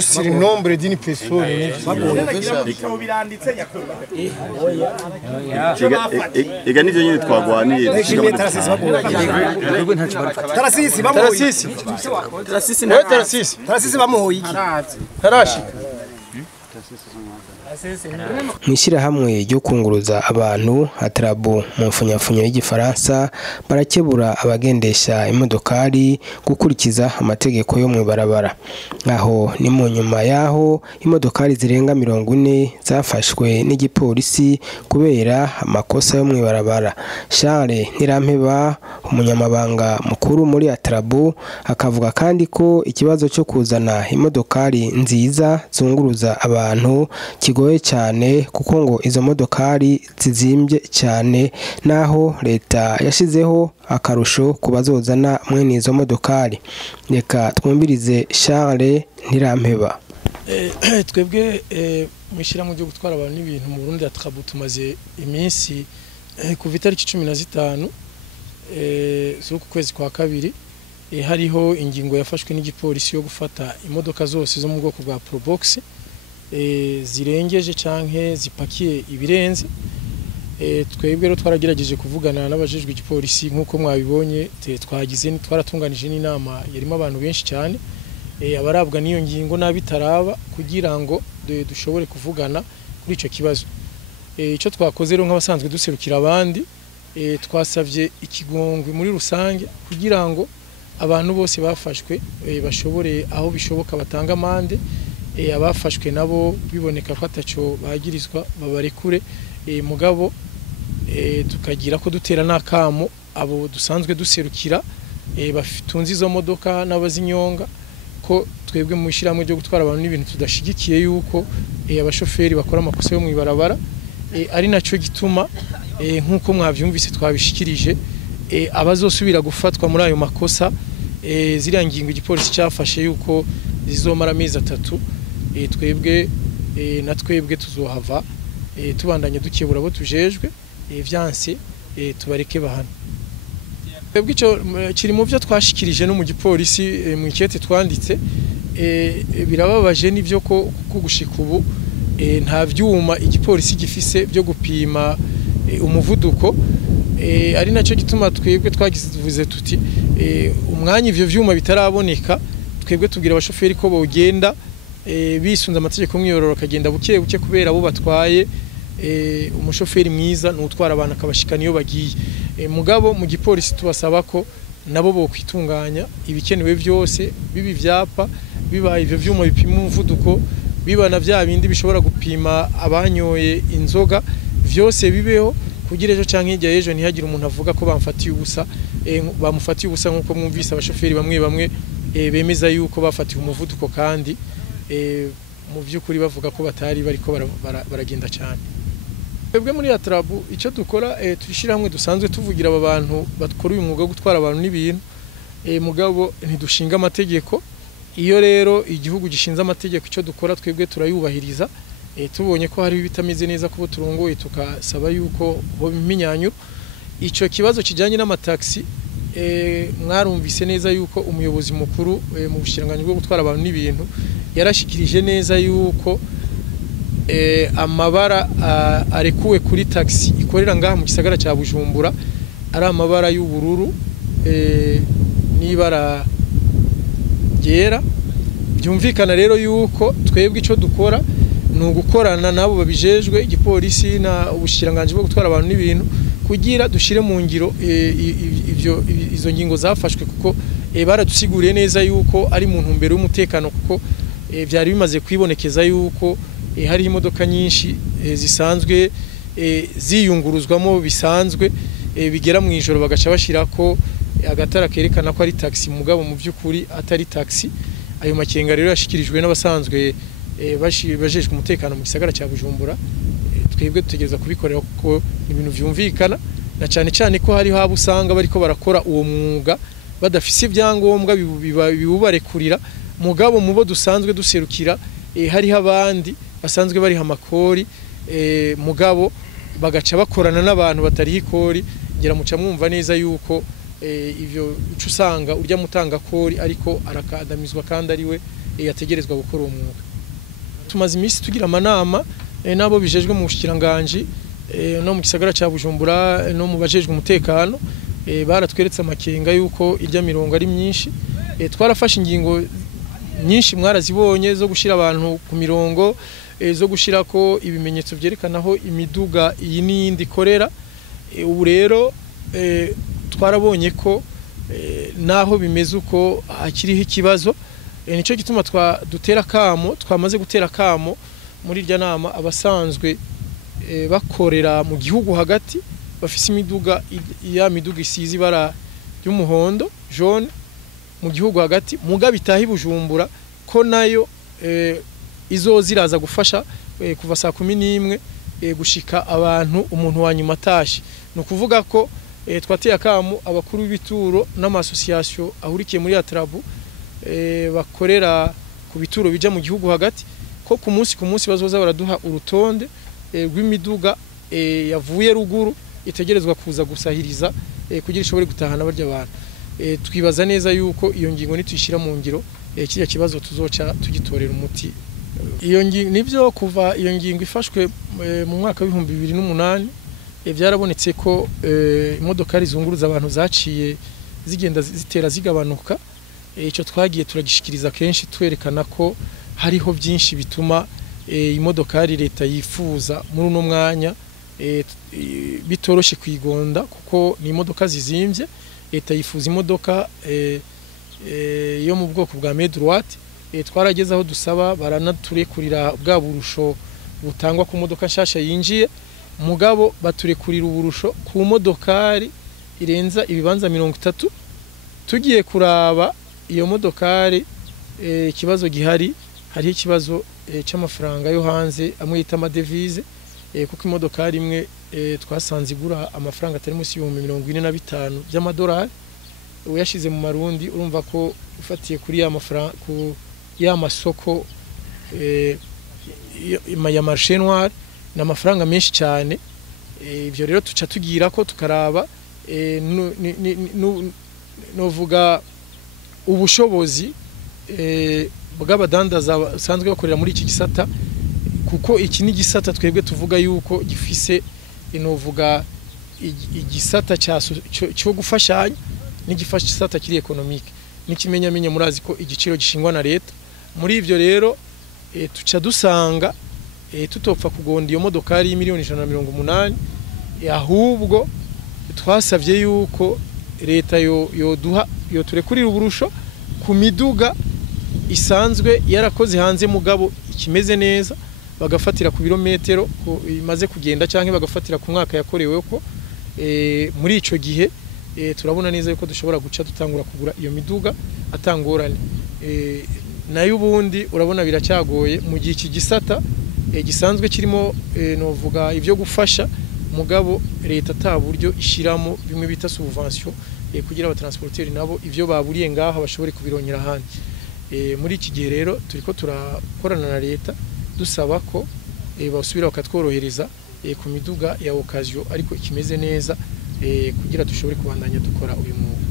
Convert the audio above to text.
C'est le nombre d'une personne. Ega nivyo nyine twagwaniye. Tarasisi bamuhoye iki? Tarashi. Mw'ishyirahamwe ryo kunguruza abantu Atrabo mu mfunyafunyo y'igifaransa barakebura abagendesha imodokari gukurikiza amategeko yo mu barabara. Aho ni mu nyuma yaho imodokari zirenga 40 zafashwe n'igipolisi kubera amakosa yo mu barabara. Charles Ntirampeba umunyamabanga mukuru muri Atrabo akavuga kandi ko ikibazo cyo kuzana imodokari nziza zunguruza abantu kigoye cyane kuko ngo izo modokari zizimbye cyane naho leta yashizeho akarusho kubazozana mwene izo modokari. Reka twumvirize Charles Ntirampeba. Twebwe mwishira mu byo gutwara abantu n'ibintu mu Burundi Atrabo tumaze iminsi kuva itariki 15 z'uku kwezi kwa kabiri hariho ingingo yafashwe n'igipolisi yo gufata imodoka zose zo mu bwoko bwa Probox zirengeje canke zipakiye ibirenze. Twebwe rero twaragerageje kuvugana n'abajejwe igipolisi nkuko mwabibonye twagize twaratunganije n'inama yarimo abantu benshi cyane abarabwa niyo ngingo nabitaraba kugira ngo dushobore kuvugana kuri ico kibazo. Ico twakoze rero nk'abasanzwe duserukira abandi twasavye ikigongwe muri rusange kugira ngo abantu bose bafashwe bashobore aho bishoboka batanga amande abafashwe nabo biboneka ko ataco bagirizwa babarekure mugabo tukagira ko dutera nakamo abo dusanzwe duserukira batunze izo modoka n'abazinyonga ko twebwe mu ishiramwe ryo gutwara abantu n'ibintu tudashigikiye yuko abashoferi bakora amakosa yo mu ibarabara ari naco gituma nkuko mwavyumvise twabishikirije abazosubira gufatwa muri ayo makosa ziriya ngingo igipolisi cyafashe yuko zizomara amezi 3 twebwe na twebwe tuzohava tubandanye dukebura abo tujejwe vyanse tubareke bahana. Twebwe ico kiri mu byo twashikirije no mu gipolisi mu ikete twanditse birababaje nivyo ko gushika ubu nta vyuma igipolisi gifise byo gupima umuvuduko ari naco gituma twebwe twagize tuti umwanya ivyo vyuma bitaraboneka twebwe tugira abashoferi ko bogenda bisunza amategeko mwiyororo kagenda buke buke kubera abo batwaye umushoferi mwiza n'utwara abantu akabashikana iyo bagiye. Mugabo mu gipolisi tubasaba ko nabo bo kwitunganya ibikenewe byose bibi vyapa biba ivyo vyuma bipima umuvuduko biba na vya bindi bishobora gupima abanyoye inzoga vyose bibeho kugira ejo canke hirya y'ejo ntihagire umuntu avuga ko bamfatiye ubusa bamufatiye ubusa nkuko mwumvise abashoferi bamwe bemeza yuko bafatiye umuvuduko kandi mu by'ukuri bavuga ko batari bariko baragenda cyane. Twebwe muri Atrabo icyo dukora turishirahamwe dusanzwe tuvugira aba bantu bakora uyu mwuga wo gutwara abantu n'ibintu mugabo ntidushinga amategeko. Iyo rero igihugu gishinze amategeko icyo dukora twebwe turayubahiriza tubonye ko hari bitameze neza kubo turongoye tukasaba yuko bo biminyanyu. Ico kibazo kijanye n'amataxi mwarumvise neza yuko umuyobozi mukuru mu bushiranganje bwo gutwara abantu n'ibintu yarashikirije neza yuko amabara arekuwe kuri taxi ikorera ngaha mu gisagara ca Bujumbura ari amabara y'ubururu n'ibara ryera. Byumvikana rero yuko twebwe ico dukora nugukorana nabo babijejwe igipolisi na ubushiranganje bwo gutwara abantu n'ibintu kugira dushire mu ngiro izo ngingo zafashwe kuko baradusiguriye neza yuko ari mu ntumbero y'umutekano kuko byari bimaze kwibonekeza yuko hari imodoka nyinshi zisanzwe ziyunguruzwamo bisanzwe bigera mu ijoro bagaca bashirako agatara kerekana ko ari taxi mugabo mu by'ukuri atari taxi. Ayo makenga rero yashikirijwe n'abasanzwe bajejwe umutekano mu gisagara cya Bujumbura. Twebwe dutegereza kubikorera kuko ibintu vyumvikana na cyane cyane ko hari haba usanga bariko barakora uwo mwuga badafise ibyangombwa bibubarekurira mugabo mubo dusanzwe duserukira hari abandi basanzwe bari hamakori mugabo bagaca bakorana n'abantu batari ikori ngira muca mwumva neza yuko ivyo ucu usanga urya mutanga kori ariko arakadamizwa kandi ari we yategerezwa gukora uwo mwuga. Tumaze iminsi tugira amanama nabo bijejwe mu bushikiranganje no mu gisagara ca Bujumbura no mu bajejwe umutekano baratweretse amakenga yuko irya mirongo ari myinshi. Twarafashe ingingo nyinshi mwarazibonye zo gushira abantu ku mirongo, zo gushirako ibimenyetso vyerekana aho imiduga iyi n'iyindi ikorera. Ubu rero twarabonye ko naho bimeze uko hakiriho ikibazo, nico gituma twamaze gutera kamo muri irya nama abasanzwe bakorera mu gihugu hagati bafise imiduga miduga isize ibara ry'umuhondo jaune mu gihugu hagati mugabe itahi Bujumbura ko nayo izoziraza gufasha kuva saa 11 gushika abantu umuntu wa nyuma tashi. No kuvuga ko twateye akamu abakuru b'ibituro n'amasosiyasiyo ahurikiye muri Atrabu bakorera ku bituro bija mu gihugu hagati ko ku munsi bazoza baraduha urutonde rw'imiduga yavuye ruguru itegerezwa kuza gusahiriza kugira ishobore gutahana barya abantu. Twibaza neza yuko iyo ngingo nituyishira mu ngiro kiriya kibazo tuzoca tugitorera umuti. Iyo ngingo nivyo kuva iyo ngingo ifashwe mu mwaka wa 2008 byarabonetse ko imodoka rizunguruza abantu zaciye zigenda zitera zigabanuka. Ico twagiye turagishikiriza kenshi twerekana ko hariho byinshi bituma imodokari leta yifuza muri uno mwanya bitoroshe kwigonda kuko ni imodoka zizimvye. Leta yifuza imodoka yo mu bwoko bwa main droite. Twarageze aho dusaba baranaturekurira bwa burusho butangwa ku modoka nshasha yinjiye, mugabo baturekurira uburusho ku modokari irenza ibibanza 30. Tugiye kuraba iyo modokari ikibazo gihari, hari ikibazo c'amafaranga yo hanze amwe yita amadevize, kuko imodokari imwe twasanze igura amafaranga atari munsi $45,000 by'amadolari. Uyashize mu marundi urumva ko ufatiye kuri ya mafaranga ku ya masoko ya marché noir na mafaranga menshi cyane. Ibyo rero tuca tugira ko tukaraba novuga ubushobozi bw'abadandaza basanzwe bakorera muri iki gisata, kuko iki ni gisata twebwe tuvuga yuko gifise inovuga igisata cyo gufashanya n'igifasha gisata kiri economique n'ikimenyamenye. Murazi ko igiciro gishingwa na leta. Muri ivyo rero tuca dusanga tutopfa kugonda iyo modokari $180,000, ahubwo twasavye yuko leta yoduha turekurira uburusho ku miduga isanzwe yarakoze hanze mugabo ikimeze neza, bagafatira ku birometero imaze kugenda canke bagafatira ku mwaka yakorewe ko. Muri ico gihe turabona neza yuko dushobora guca dutangura kugura iyo miduga atangorane. Nayo ubundi urabona biracyagoye mu gihe iki gisata gisanzwe kirimo novuga ivyo gufasha, mugabo leta ataburyo ishiramo bimwe bita subvention kugira aba transporteur nabo ivyo baburiye ngaho bashobore kubironyera handi. Muri iki gihe rero turiko turakorana na leta dusaba ko basubira bakatworohereza ku miduga ya occasion ariko ikimeze neza kugira dushobore kubandanya dukora uyu mwuga.